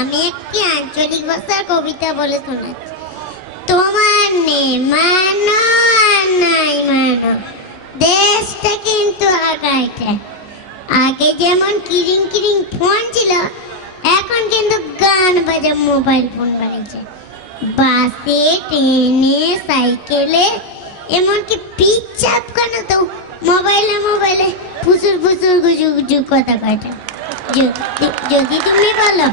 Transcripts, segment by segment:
আমি একটি আঞ্চলিক ভাষার কবিতা বলে শোনাচ্ছি। তোমার নেই মানো আর নাই মানো, দেশটা কিন্তু আগাইছে। আগে যেমন কিরিং কিরিং ফোন ছিল, এখন কিন্তু গান বাজা মোবাইল ফোন বাড়িয়েছে। বাসে, ট্রেনে, সাইকেলে, এমনকি পিচ্ছাপ কেন তো মোবাইলে মোবাইলে ফুসুর ফুসুর গুজু গুজু কথা কয়টা। যদি তুমি বলো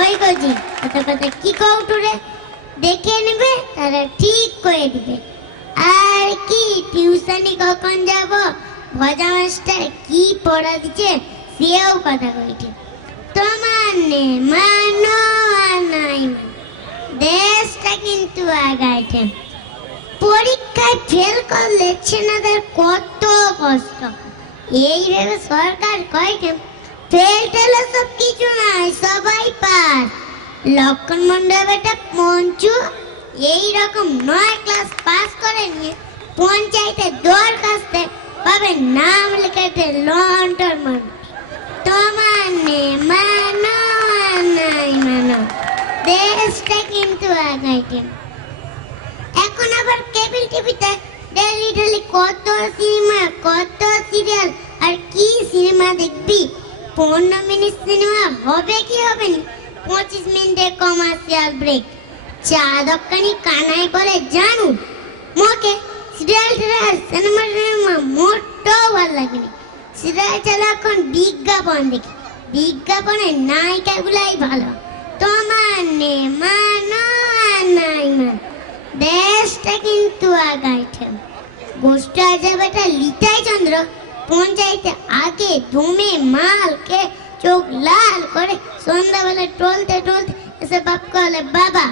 ওই গজি কথা কথা কি কৌটুরে দেখে নেবে, তারা ঠিক করে দিবে। আর কি টিউশনি কখন যাব, ভজা মাস্টার কি পড়া দিচ্ছে সেও কথা কইছে। তোমার নে মানো আর নাই মানো, দেশটা কিন্তু আগাইছে। পরীক্ষায় ফেল করলে ছেলেদের কত কষ্ট, এই ভেবে সরকার কয় ফেল টেল সব কিছু নাই, সবাই পাস। লক্ষণ মন্ডল বেটা পঞ্চু এইরকম 9 ক্লাস পাস করে নিয়ে পঞ্চায়েতে দরখাস্তে পাবে নাম লেখাতে লন্ডন মানুষ। তোমার নে মানো আর নাই মানো, দেশটা কিন্তু আগাইছে। এখন আবার কেবল টিভিতে ডেলি ডেলি কত সিনেমা, কত সিরিয়াল, আর কি সিনেমা দেখবি। 15 মিনিট সিনেমা হবে কি হবে না, 25 মিনিটে কমার্শিয়াল ব্রেক। চা দোকানি কানাই বলে জানু মোকে সিরিয়াল সিনেমা মোটেও ভালো লাগেনি। সিরিয়াল চালা এখন বিজ্ঞাপন দেখি, বিজ্ঞাপনের নায়িকাগুলাই ভালো। তোমার নে মানো আর নাই মানো, দেশটা কিন্তু আগাইছে। গোষ্ঠী আজাবেটা লিটাই চন্দ্র পঞ্চায়েতে আগে ধুমে মালকে চোখ লাল করে সন্ধ্যাবেলা টলতে টলতে এসে বাপ বলে বাবা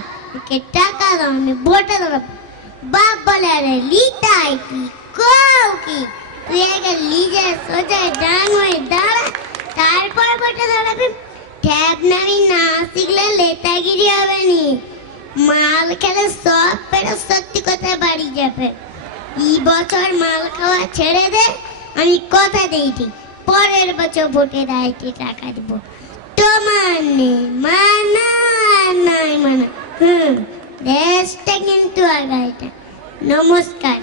কে টাকা দাও, আমি ভোটে দেবো। বাপ বলে আরে লিটাই কি কও কি, তুই আগে লিজে সোজায় ডান হয়ে দাঁড়া, তারপর ভোটে দাঁড়াবি। ট্যাব নামি না শিখলে লেতাগিরি হবে নি, মাল খেলে সব পেরে সত্যি কথা বাড়ি যাবে। এই বছর মাল খাওয়া ছেড়ে দে, আমি কথা দিয়েছি পরের বছর ভোটে দাঁড়িয়ে টাকা দিব। তোমার নেই মানা নাই মানা, দেশটা কিন্তু আগাইটা। নমস্কার।